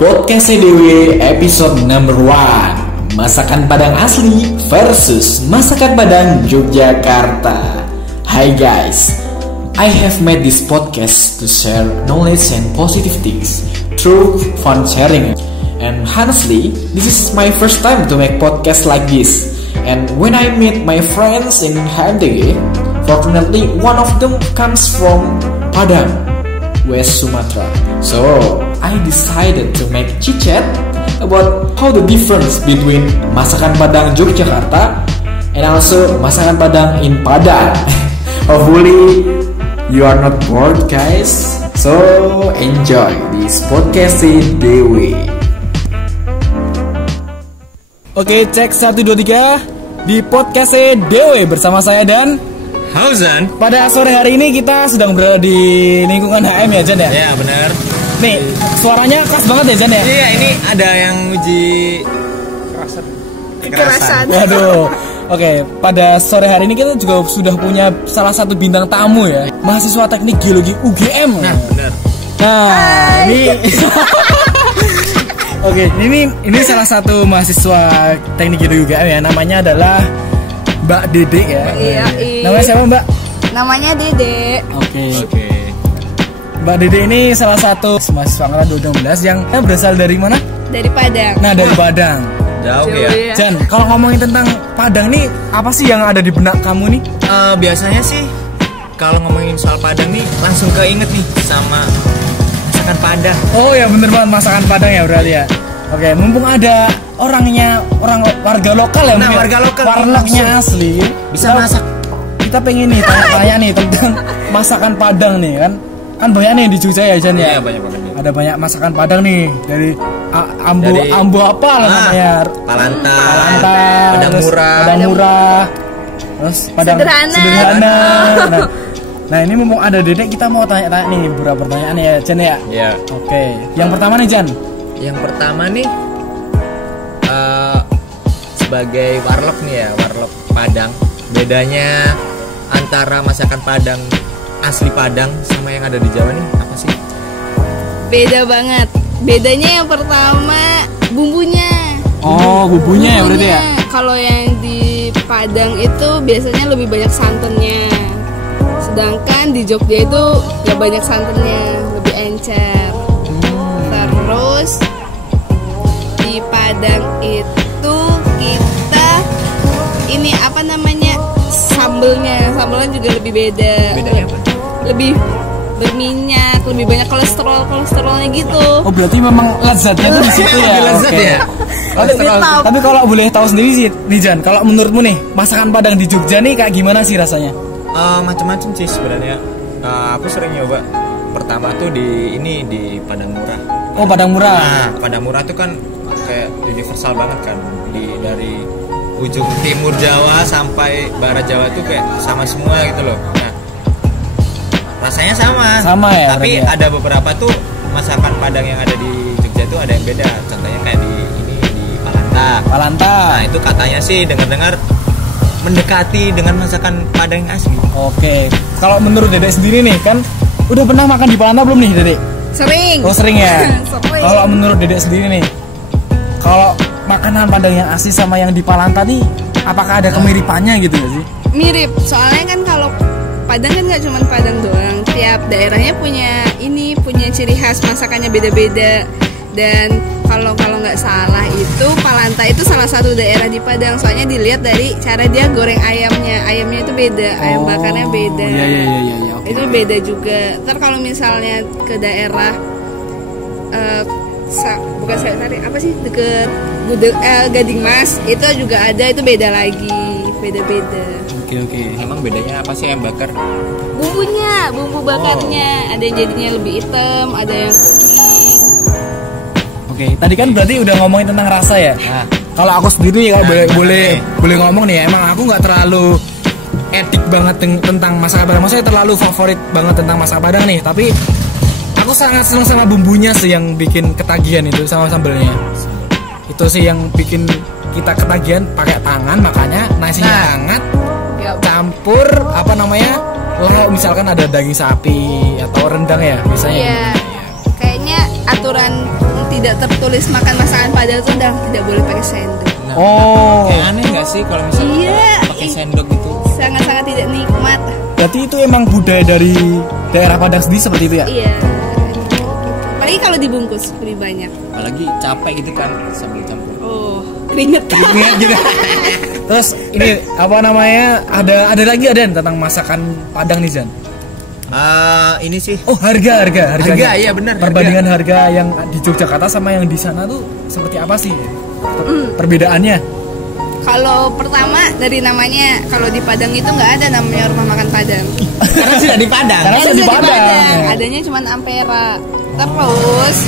Podcast CDW episode number 1. Masakan Padang asli versus masakan Padang Yogyakarta. Hi guys, I have made this podcast to share knowledge and positive things through fun sharing. And honestly, this is my first time to make podcast like this. And when I meet my friends in HMTG, fortunately one of them comes from Padang, West Sumatra. So I decided to make chit-chat about how the difference between masakan Padang Yogyakarta and also masakan Padang in Padang. Hopefully you are not bored guys. So enjoy this podcast Dewi. Oke, cek 1 2 3 di podcast Dewi bersama saya dan Hauzan. Pada sore hari ini kita sedang berada di lingkungan HM ya Jan ya? Ya benar. Nih, suaranya khas banget ya Jan ya? Iya, ini ada yang uji kekerasan. Waduh. Oke, pada sore hari ini kita juga sudah punya salah satu bintang tamu ya, mahasiswa teknik geologi UGM. Nah, benar. Nah, ini Oke, ini salah satu mahasiswa teknik geologi UGM ya, namanya adalah Mbak Dede ya. Iya. Namanya siapa Mbak? Namanya Dede. Oke. Mbak Dede ini salah satu mahasiswa angkatan 2016 yang berasal dari mana? Dari Padang. Nah, dari Padang. Jauh ya. Jan, kalau ngomongin tentang Padang nih, apa sih yang ada di benak kamu nih? Biasanya sih kalau ngomongin soal Padang nih langsung keinget nih sama masakan Padang. Oh ya bener banget, masakan Padang ya berarti ya. Oke, mumpung ada orang warga lokal ya. Nah, warga lokal warloknya asli bisa masak. Kita pengen nih tanya nih tentang masakan Padang nih kan. Kan banyak nih di Jogja ya Jan ya. Iya, banyak banget. Ada banyak masakan Padang nih dari ambu apa namanya? Palanta, Padang murah. Terus Padang sederhana. Nah, ini mumpung ada Dedek, kita mau tanya-tanya nih beberapa pertanyaan ya Jan ya. Iya. Oke. Yang pertama nih Jan. Yang pertama nih sebagai warlock nih ya, warlock Padang, bedanya antara masakan Padang asli Padang sama yang ada di Jawa nih apa sih? Beda banget. Bedanya yang pertama bumbunya. Oh, bumbunya ya berarti ya. Kalau yang di Padang itu biasanya lebih banyak santannya. Sedangkan di Jogja itu ya banyak santannya, lebih encer. Terus di Padang itu kita ini apa namanya, sambelnya juga lebih beda. Bedanya apa? Lebih berminyak, lebih banyak kolesterolnya gitu. Oh berarti memang lezatnya tuh di situ ya. Lezat ya. Tapi kalau boleh tahu sendiri sih nih Jan, kalau menurutmu nih masakan Padang di Jogja nih kayak gimana sih rasanya? Macam-macam sih sebenarnya. Aku sering nyoba. Pertama tuh di Padang Murah. Oh Padang Murah. Nah, Padang Murah tuh kan kayak universal banget kan. Dari ujung timur Jawa sampai barat Jawa tuh kayak sama semua gitu loh. Nah, rasanya sama ya. Tapi ada beberapa tuh masakan Padang yang ada di Jogja tuh ada yang beda. Contohnya kayak di Palanta. Nah, itu katanya sih dengar-dengar mendekati dengan masakan Padang yang asli. Oke. Kalau menurut Dedek sendiri nih kan udah pernah makan di Palanta belum nih Dedek? Sering. Oh sering ya. Sering. Kalau menurut Dedek sendiri nih, kalau makanan Padang yang asli sama yang di Palanta nih, apakah ada kemiripannya gitu ya sih? Mirip. Soalnya kan kalau Padang kan nggak cuma Padang doang. Tiap daerahnya punya ciri khas masakannya beda-beda. Dan kalau nggak salah itu Palanta itu salah satu daerah di Padang. Soalnya dilihat dari cara dia goreng ayamnya itu beda, ayam bakarnya beda. Iya. Okay. Itu beda juga. Ntar kalau misalnya ke daerah bukan Sari, apa sih deket Gading Mas itu juga ada, itu beda lagi, beda-beda. Oke. Emang bedanya apa sih ayam bakar? Bumbu bakarnya ada yang jadinya lebih hitam, ada yang kuning. Oke, tadi kan berarti udah ngomongin tentang rasa ya. Nah, kalau aku sendiri ya boleh ngomong nih ya, emang aku nggak terlalu edik banget tentang masakan Padang. Maksudnya terlalu favorit banget tentang masakan Padang nih, tapi aku sangat senang sama bumbunya sih yang bikin ketagihan itu, sama sambelnya. Itu sih yang bikin kita ketagihan, pakai tangan, makanya nasinya hangat. Campur apa namanya? Lauk misalkan ada daging sapi atau rendang ya biasanya. Iya. Kayaknya aturan tidak tertulis makan masakan Padang itu udah tidak boleh pakai sendok. Nah, Oh. kayak aneh nggak sih kalau misalnya Iya. pakai sendok gitu? Sangat-sangat tidak nikmat. Berarti itu emang budaya dari daerah Padang sendiri seperti itu ya? Iya. Apalagi kalau dibungkus lebih banyak. Apalagi capek gitu kan sambil campur. Oh, keringet. Ingat gitu. Terus ini apa namanya? Ada lagi ada tentang masakan Padang nih, Jan. Ini sih Oh, harganya. Harga, iya benar, Perbandingan harga yang di Yogyakarta sama yang di sana tuh seperti apa sih? Perbedaannya? Kalau pertama dari namanya, kalau di Padang itu nggak ada namanya rumah makan Padang. karena sudah di Padang. Karena sudah di Padang. Adanya cuma Ampera. Terus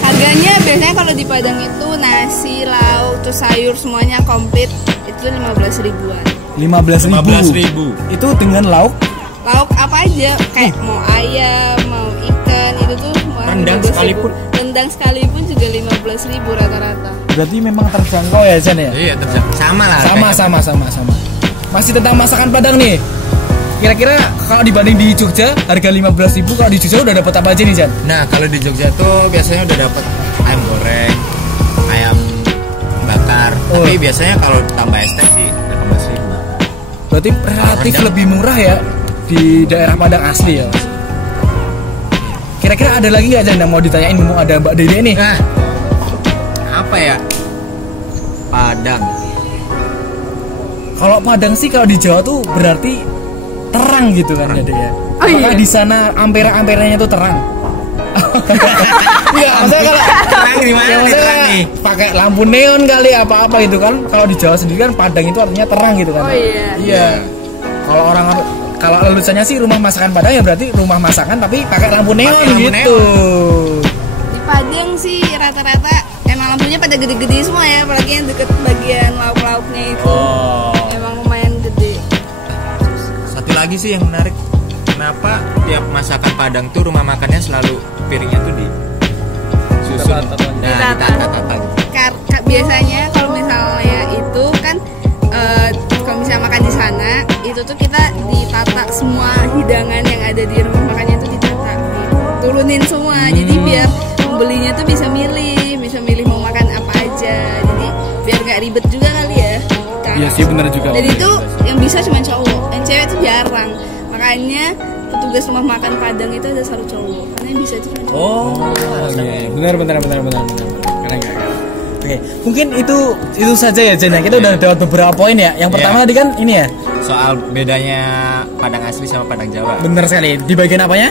harganya biasanya kalau di Padang itu nasi, lauk, terus sayur semuanya komplit itu 15 ribuan. 15.000. Itu dengan lauk Lauk apa aja, kayak mau ayam, mau ikan, itu tuh semua Rendang 15.000. sekalipun. Rendang sekalipun juga 15.000 rata-rata. berarti memang terjangkau ya, Jan ya? Iya, sama lah. Sama. Masih tentang masakan Padang nih. Kira-kira kalau dibanding di Jogja harga 15.000, kalau di Jogja udah dapat apa aja nih, Jan? Nah, kalau di Jogja tuh biasanya udah dapat ayam goreng, ayam bakar. Oh. Tapi biasanya kalau tambah es teh sih 18.000. Berarti relatif Rendang. lebih murah ya di daerah Padang asli ya, Mas. Kira-kira ada lagi nggak, Jan, yang mau ditanyain? Mau ada Mbak Dede nih. Nah, apa ya? Padang. Kalau Padang sih kalau di Jawa tuh berarti terang gitu kan, Dede ya. Oh, Apakah iya. di sana ampera-amperanya tuh terang? Iya, maksudnya kalau Terang gimana ya, nih, maksudnya terang nih? pakai lampu neon kali apa-apa gitu kan. Kalau di Jawa sendiri kan Padang itu artinya terang gitu kan. Oh, iya. Iya. Kalau lulusannya sih rumah masakan Padang ya berarti rumah masakan tapi pakai lampu neon Pakai lampu gitu. Di Padang sih rata-rata emang lampunya pada gede-gede semua ya, apalagi yang deket bagian lauk-lauknya itu. Oh. Emang lumayan gede. Satu lagi sih yang menarik, kenapa tiap masakan Padang tuh rumah makannya selalu piringnya tuh di susun, Ditata. ditata gitu. Biasanya kalau misalnya itu kan kalau misalnya makan di sana itu tuh kita ditata semua hidangan yang ada di rumah makannya itu ditata, turunin semua. Jadi biar pembelinya tuh bisa milih mau makan apa aja. Jadi biar nggak ribet juga kali ya. Iya sih, benar juga. Dan itu yang bisa cuma cowok, yang cewek itu jarang. Makanya petugas rumah makan Padang itu ada selalu cowok, karena yang bisa itu cuma cowok. Oh, Iya, benar. Keren. Oke, mungkin itu saja ya, Jen. Kita udah dapat beberapa poin ya. Yang pertama Iya. tadi kan ini ya. soal bedanya Padang asli sama Padang Jawa, Benar sekali. Di bagian apanya?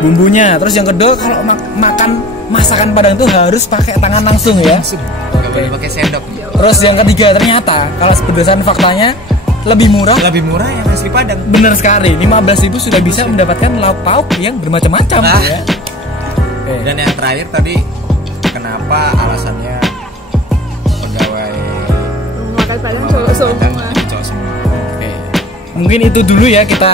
bumbunya. Terus yang kedua kalau makan masakan Padang itu harus pakai tangan langsung ya. Nggak boleh pakai sendok. Terus yang ketiga ternyata kalau berdasarkan faktanya lebih murah. Lebih murah yang asli Padang. Benar sekali. 15.000 sudah bisa mendapatkan lauk pauk yang bermacam-macam Ah. ya. Oke. Dan yang terakhir tadi, kenapa alasannya pegawai Rumah makan Padang cowok Padang semua. cowok semua. Oke. Mungkin itu dulu ya kita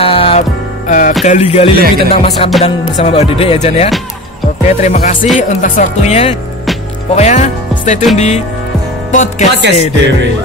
gali-gali Iya, lebih kita- tentang masakan Padang bersama Mbak Dede ya, Jan ya. Oke, terima kasih atas waktunya. Pokoknya stay tune di podcast Podcast Dewi.